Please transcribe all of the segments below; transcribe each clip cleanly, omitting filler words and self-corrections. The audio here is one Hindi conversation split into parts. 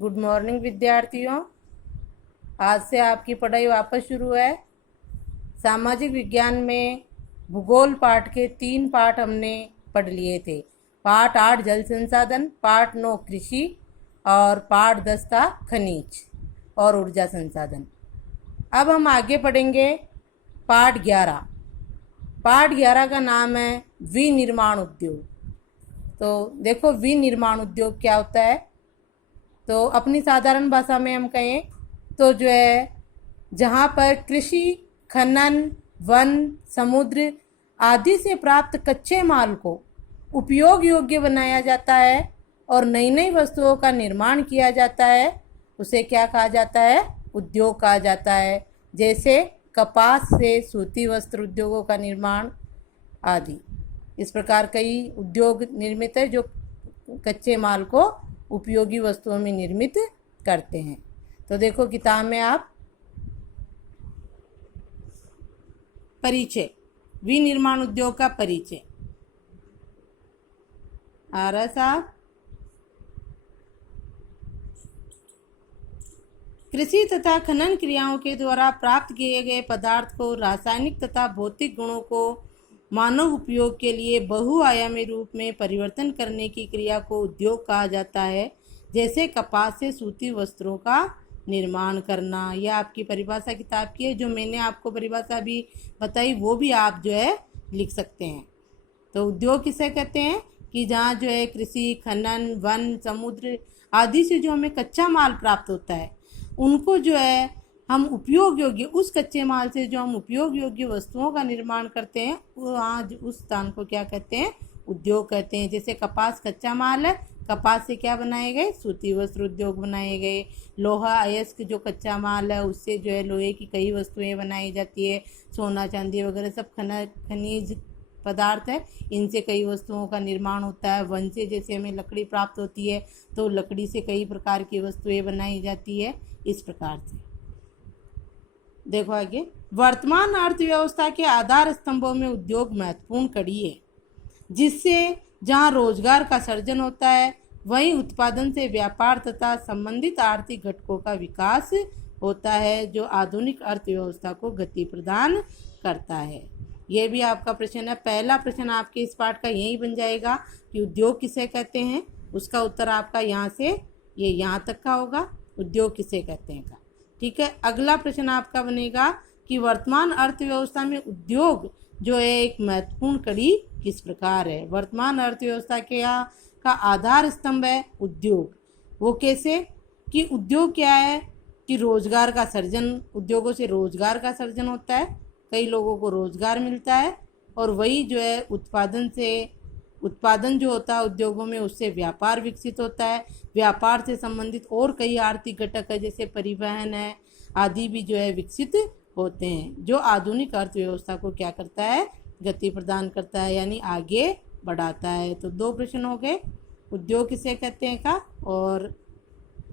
गुड मॉर्निंग विद्यार्थियों। आज से आपकी पढ़ाई वापस शुरू है। सामाजिक विज्ञान में भूगोल पाठ के 3 पाठ हमने पढ़ लिए थे। पाठ 8 जल संसाधन, पाठ 9 कृषि और पाठ 10 था खनिज और ऊर्जा संसाधन। अब हम आगे पढ़ेंगे पाठ 11। पाठ 11 का नाम है विनिर्माण उद्योग। तो देखो विनिर्माण उद्योग क्या होता है। तो अपनी साधारण भाषा में हम कहें तो जो है जहाँ पर कृषि, खनन, वन, समुद्र आदि से प्राप्त कच्चे माल को उपयोग योग्य बनाया जाता है और नई नई वस्तुओं का निर्माण किया जाता है, उसे क्या कहा जाता है? उद्योग कहा जाता है। जैसे कपास से सूती वस्त्र उद्योगों का निर्माण आदि। इस प्रकार कई उद्योग निर्मित है जो कच्चे माल को उपयोगी वस्तुओं में निर्मित करते हैं। तो देखो किताब में आप परिचय, विनिर्माण उद्योग का परिचय आ रहा साहब। कृषि तथा खनन क्रियाओं के द्वारा प्राप्त किए गए पदार्थ को रासायनिक तथा भौतिक गुणों को मानव उपयोग के लिए बहुआयामी रूप में परिवर्तन करने की क्रिया को उद्योग कहा जाता है। जैसे कपास से सूती वस्त्रों का निर्माण करना। यह आपकी परिभाषा किताब की है। जो मैंने आपको परिभाषा भी बताई वो भी आप जो है लिख सकते हैं। तो उद्योग किसे कहते हैं कि जहाँ जो है कृषि, खनन, वन, समुद्र आदि से जो हमें कच्चा माल प्राप्त होता है उनको जो है हम उपयोग योग्य, उस कच्चे माल से जो हम उपयोग योग्य वस्तुओं का निर्माण करते हैं वो आज उस स्थान को क्या कहते हैं? उद्योग कहते हैं। जैसे कपास कच्चा माल है, कपास से क्या बनाए गए? सूती वस्त्र उद्योग बनाए गए। लोहा अयस्क जो कच्चा माल है उससे जो है लोहे की कई वस्तुएं बनाई जाती है। सोना चांदी वगैरह सब खनिज पदार्थ है, इनसे कई वस्तुओं का निर्माण होता है। वन से जैसे हमें लकड़ी प्राप्त होती है तो लकड़ी से कई प्रकार की वस्तुएं बनाई जाती है। इस प्रकार से देखो आगे, वर्तमान अर्थव्यवस्था के आधार स्तंभों में उद्योग महत्वपूर्ण कड़ी है, जिससे जहां रोजगार का सृजन होता है वहीं उत्पादन से व्यापार तथा संबंधित आर्थिक घटकों का विकास होता है, जो आधुनिक अर्थव्यवस्था को गति प्रदान करता है। यह भी आपका प्रश्न है। पहला प्रश्न आपके इस पाठ का यही बन जाएगा कि उद्योग किसे कहते हैं। उसका उत्तर आपका यहाँ से ये यहाँ तक का होगा, उद्योग किसे कहते हैं का। ठीक है, अगला प्रश्न आपका बनेगा कि वर्तमान अर्थव्यवस्था में उद्योग जो है एक महत्वपूर्ण कड़ी किस प्रकार है। वर्तमान अर्थव्यवस्था के यहाँ का आधार स्तंभ है उद्योग। वो कैसे कि उद्योग क्या है कि रोजगार का सृजन, उद्योगों से रोजगार का सृजन होता है, कई लोगों को रोजगार मिलता है और वही जो है उत्पादन जो होता है उद्योगों में उससे व्यापार विकसित होता है। व्यापार से संबंधित और कई आर्थिक घटक है जैसे परिवहन है आदि भी जो है विकसित होते हैं, जो आधुनिक अर्थव्यवस्था को क्या करता है? गति प्रदान करता है, यानी आगे बढ़ाता है। तो 2 प्रश्न हो गए, उद्योग किसे कहते हैं का, और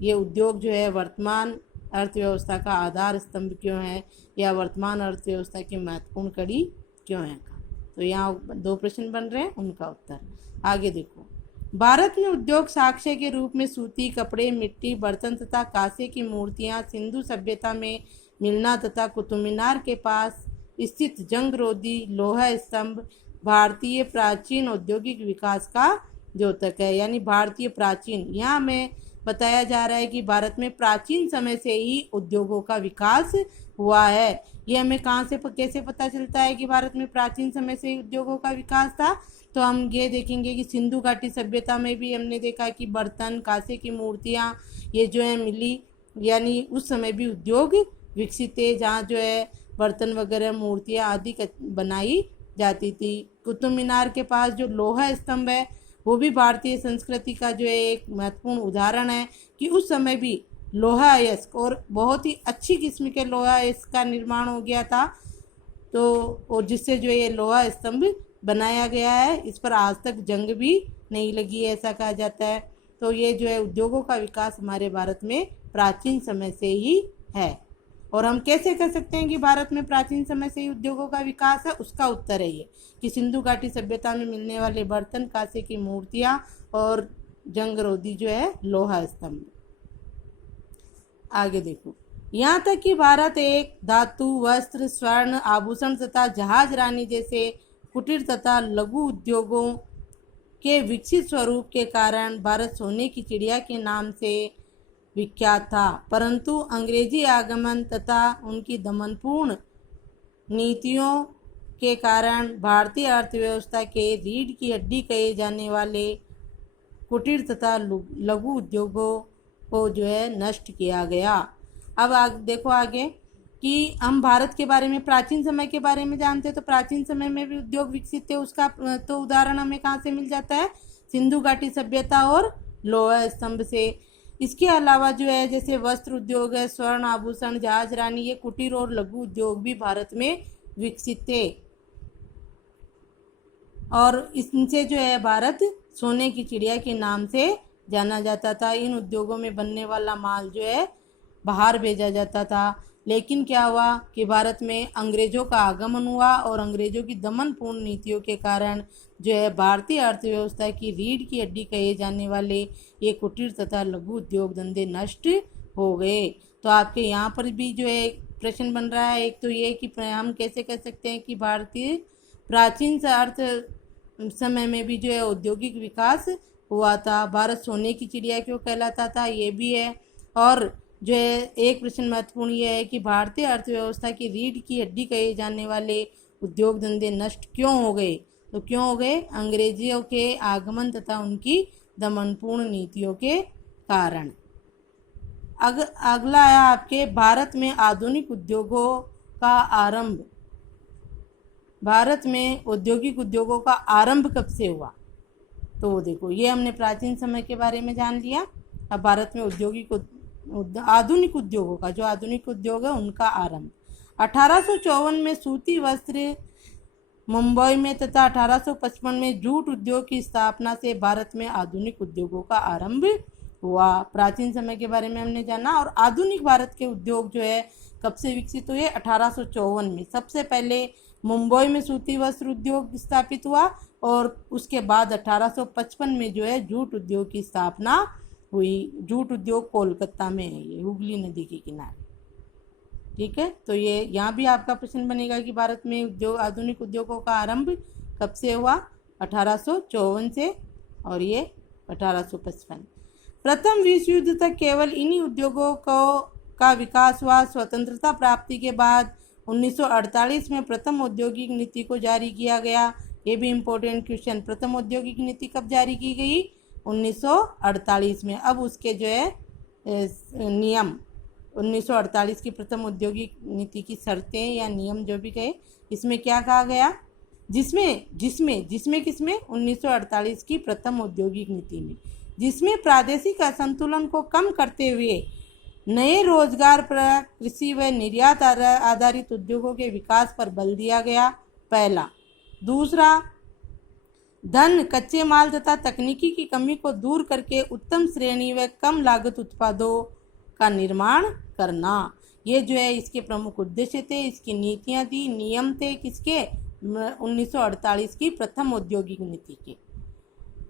ये उद्योग जो है वर्तमान अर्थव्यवस्था का आधार स्तंभ क्यों है या वर्तमान अर्थव्यवस्था की महत्वपूर्ण कड़ी क्यों है का। तो यहाँ 2 प्रश्न बन रहे हैं, उनका उत्तर आगे देखो। भारत में उद्योग साक्ष्य के रूप में सूती कपड़े, मिट्टी, बर्तन तथा कांसे की मूर्तियाँ सिंधु सभ्यता में मिलना तथा कुतुब मीनार के पास स्थित जंगरोधी लोहा स्तंभ भारतीय प्राचीन औद्योगिक विकास का द्योतक है। यानी भारतीय प्राचीन, यहाँ में बताया जा रहा है कि भारत में प्राचीन समय से ही उद्योगों का विकास हुआ है। ये हमें कहाँ से कैसे पता चलता है कि भारत में प्राचीन समय से ही उद्योगों का विकास था? तो हम ये देखेंगे कि सिंधु घाटी सभ्यता में भी हमने देखा कि बर्तन, कांसे की मूर्तियाँ ये जो है मिली, यानी उस समय भी उद्योग विकसित थे जहाँ जो है बर्तन वगैरह, मूर्तियाँ आदि बनाई जाती थी। कुतुब मीनार के पास जो लोहा स्तंभ है वो भी भारतीय संस्कृति का जो है एक महत्वपूर्ण उदाहरण है कि उस समय भी लोहा अयस्क और बहुत ही अच्छी किस्म के लोहा अयस्क का निर्माण हो गया था। तो और जिससे जो ये लोहा स्तंभ बनाया गया है, इस पर आज तक जंग भी नहीं लगी है ऐसा कहा जाता है। तो ये जो है उद्योगों का विकास हमारे भारत में प्राचीन समय से ही है। और हम कैसे कह सकते हैं कि भारत में प्राचीन समय से ही उद्योगों का विकास है? उसका उत्तर है ये कि सिंधु घाटी सभ्यता में मिलने वाले बर्तन, कांसे की मूर्तियाँ और जंगरोधी जो है लोहा स्तंभ। आगे देखो, यहाँ तक कि भारत एक धातु, वस्त्र, स्वर्ण, आभूषण तथा जहाज रानी जैसे कुटीर तथा लघु उद्योगों के विकसित स्वरूप के कारण भारत सोने की चिड़िया के नाम से विख्यात था। परंतु अंग्रेजी आगमन तथा उनकी दमनपूर्ण नीतियों के कारण भारतीय अर्थव्यवस्था के रीढ़ की हड्डी कहे जाने वाले कुटीर तथा लघु उद्योगों को जो है नष्ट किया गया। अब देखो आगे कि हम भारत के बारे में, प्राचीन समय के बारे में जानते हैं। तो प्राचीन समय में भी उद्योग विकसित थे, उसका तो उदाहरण हमें कहाँ से मिल जाता है? सिंधु घाटी सभ्यता और लोहा स्तंभ से। इसके अलावा जो है जैसे वस्त्र उद्योग है, स्वर्ण, आभूषण, जहाज रानी, ये कुटीर और लघु उद्योग भी भारत में विकसित थे और इनसे जो है भारत सोने की चिड़िया के नाम से जाना जाता था। इन उद्योगों में बनने वाला माल जो है बाहर भेजा जाता था। लेकिन क्या हुआ कि भारत में अंग्रेजों का आगमन हुआ और अंग्रेजों की दमनपूर्ण नीतियों के कारण जो है भारतीय अर्थव्यवस्था की रीढ़ की हड्डी कहे जाने वाले ये कुटीर तथा लघु उद्योग धंधे नष्ट हो गए। तो आपके यहाँ पर भी जो है प्रश्न बन रहा है। एक तो ये कि हम कैसे कह सकते हैं कि भारतीय प्राचीन अर्थ समय में भी जो है औद्योगिक विकास हुआ था। भारत सोने की चिड़िया क्यों कहलाता था, ये भी है। और जो है एक प्रश्न महत्वपूर्ण यह है कि भारतीय अर्थव्यवस्था की रीढ़ की हड्डी कहे जाने वाले उद्योग धंधे नष्ट क्यों हो गए? तो क्यों हो गए? अंग्रेजियों के आगमन तथा उनकी दमनपूर्ण नीतियों के कारण। अगला है आपके भारत में आधुनिक उद्योगों का आरंभ। भारत में औद्योगिक उद्योगों का आरंभ कब से हुआ? तो देखो, ये हमने प्राचीन समय के बारे में जान लिया। अब भारत में आधुनिक उद्योगों का, जो आधुनिक उद्योग है उनका आरंभ 1854 में सूती वस्त्र मुंबई में तथा 1855 में जूट उद्योग की स्थापना से भारत में आधुनिक उद्योगों का आरंभ हुआ। प्राचीन समय के बारे में हमने जाना। और आधुनिक भारत के उद्योग जो है कब से विकसित हुए? 1854 में। सबसे पहले मुंबई में सूती वस्त्र उद्योग स्थापित हुआ और उसके बाद 1855 में जो है जूट उद्योग की स्थापना हुई। जूट उद्योग कोलकाता में है, ये हुगली नदी के किनारे। ठीक है, तो ये यहाँ भी आपका प्रश्न बनेगा कि भारत में उद्योग, आधुनिक उद्योगों का आरंभ कब से हुआ? 1854 से, और ये 1855। प्रथम विश्व युद्ध तक केवल इन्हीं उद्योगों का विकास हुआ। स्वतंत्रता प्राप्ति के बाद 1948 में प्रथम औद्योगिक नीति को जारी किया गया। ये भी इम्पोर्टेंट क्वेश्चन। प्रथम औद्योगिक नीति कब जारी की गई? 1948 में। अब उसके जो है नियम, 1948 की प्रथम औद्योगिक नीति की शर्तें या नियम जो भी गए, इसमें क्या कहा गया? जिसमें 1948 की प्रथम औद्योगिक नीति में, जिसमें प्रादेशिक असंतुलन को कम करते हुए नए रोजगार पर कृषि व निर्यात आधारित उद्योगों के विकास पर बल दिया गया, पहला। दूसरा, धन, कच्चे माल तथा तकनीकी की कमी को दूर करके उत्तम श्रेणी व कम लागत उत्पादों का निर्माण करना। ये जो है इसके प्रमुख उद्देश्य थे। इसकी नीतियां थी, नियम थे किसके? 1948 की प्रथम औद्योगिक नीति के।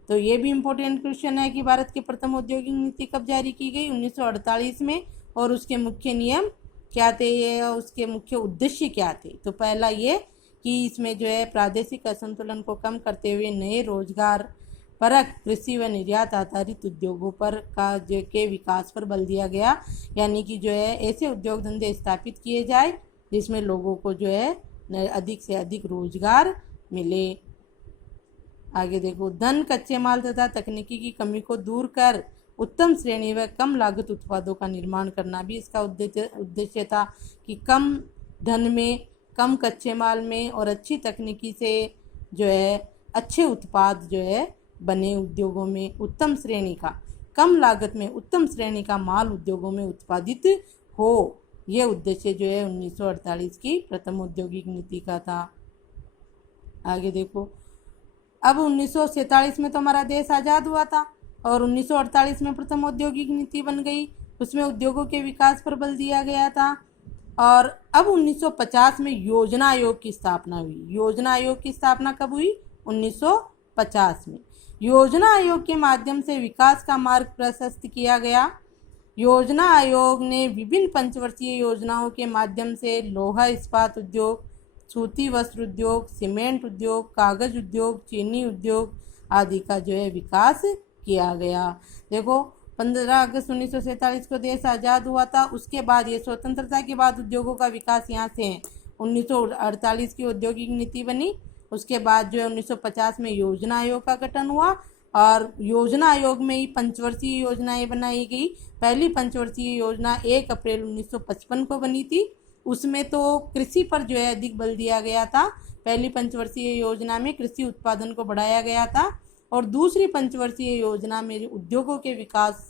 तो ये भी इम्पोर्टेंट क्वेश्चन है कि भारत की प्रथम औद्योगिक नीति कब जारी की गई? 1948 में। और उसके मुख्य नियम क्या थे, ये उसके मुख्य उद्देश्य क्या थे? तो पहला ये कि इसमें जो है प्रादेशिक असंतुलन को कम करते हुए नए रोजगार परक कृषि व निर्यात आधारित उद्योगों पर के विकास पर बल दिया गया। यानी कि जो है ऐसे उद्योग धंधे स्थापित किए जाए जिसमें लोगों को जो है अधिक से अधिक रोजगार मिले। आगे देखो, धन, कच्चे माल तथा तकनीकी की कमी को दूर कर उत्तम श्रेणी व कम लागत उत्पादों का निर्माण करना भी इसका उद्देश्य था कि कम धन में, कम कच्चे माल में और अच्छी तकनीकी से जो है अच्छे उत्पाद जो है बने उद्योगों में, उत्तम श्रेणी का, कम लागत में उत्तम श्रेणी का माल उद्योगों में उत्पादित हो। यह उद्देश्य जो है 1948 की प्रथम औद्योगिक नीति का था। आगे देखो, अब 1947 में तो हमारा देश आज़ाद हुआ था और 1948 में प्रथम औद्योगिक नीति बन गई। उसमें उद्योगों के विकास पर बल दिया गया था। और अब 1950 में योजना आयोग की स्थापना हुई। योजना आयोग की स्थापना कब हुई? 1950 में। योजना आयोग के माध्यम से विकास का मार्ग प्रशस्त किया गया। योजना आयोग ने विभिन्न पंचवर्षीय योजनाओं के माध्यम से लोहा इस्पात उद्योग, सूती वस्त्र उद्योग, सीमेंट उद्योग, कागज उद्योग, चीनी उद्योग आदि का जो है विकास किया गया। देखो 15 अगस्त 1947 को देश आज़ाद हुआ था। उसके बाद ये स्वतंत्रता के बाद उद्योगों का विकास यहाँ से है। 1948 की औद्योगिक नीति बनी। उसके बाद जो है 1950 में योजना आयोग का गठन हुआ और योजना आयोग में ही पंचवर्षीय योजनाएं बनाई गई। पहली पंचवर्षीय योजना 1 अप्रैल 1955 को बनी थी। उसमें तो कृषि पर जो है अधिक बल दिया गया था। पहली पंचवर्षीय योजना में कृषि उत्पादन को बढ़ाया गया था और दूसरी पंचवर्षीय योजना में उद्योगों के विकास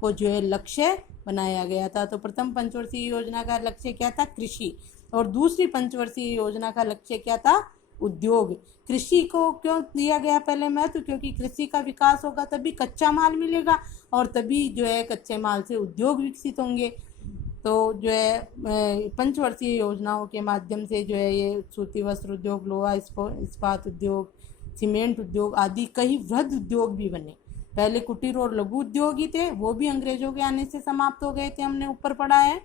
को जो है लक्ष्य बनाया गया था। तो प्रथम पंचवर्षीय योजना का लक्ष्य क्या था? कृषि। और दूसरी पंचवर्षीय योजना का लक्ष्य क्या था? उद्योग। कृषि को क्यों दिया गया पहले महत्व? क्योंकि कृषि का विकास होगा तभी कच्चा माल मिलेगा और तभी जो है कच्चे माल से उद्योग विकसित होंगे। तो जो है पंचवर्षीय योजनाओं के माध्यम से जो है ये सूती वस्त्र उद्योग, लोहा इस्पात उद्योग, सीमेंट उद्योग आदि कई वृहद उद्योग भी बने। पहले कुटीर और लघु उद्योग ही थे, वो भी अंग्रेजों के आने से समाप्त हो गए थे, हमने ऊपर पढ़ा है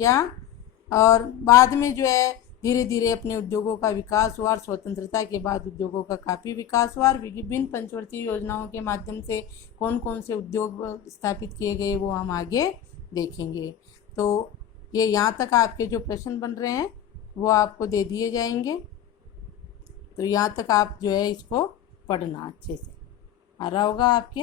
यहाँ। और बाद में जो है धीरे धीरे अपने उद्योगों का विकास हुआ और स्वतंत्रता के बाद उद्योगों का काफ़ी विकास हुआ और विभिन्न पंचवर्षीय योजनाओं के माध्यम से कौन कौन से उद्योग स्थापित किए गए वो हम आगे देखेंगे। तो ये यहाँ तक आपके जो प्रश्न बन रहे हैं वो आपको दे दिए जाएंगे। तो यहाँ तक आप जो है इसको पढ़ना अच्छे से आ रहा होगा आपके।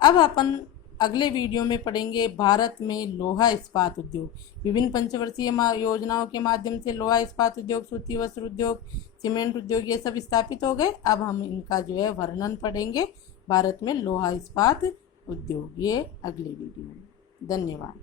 अब अपन अगले वीडियो में पढ़ेंगे भारत में लोहा इस्पात उद्योग। विभिन्न पंचवर्षीय योजनाओं के माध्यम से लोहा इस्पात उद्योग, सूती वस्त्र उद्योग, सीमेंट उद्योग ये सब स्थापित हो गए। अब हम इनका जो है वर्णन पढ़ेंगे। भारत में लोहा इस्पात उद्योग ये अगले वीडियो में। धन्यवाद।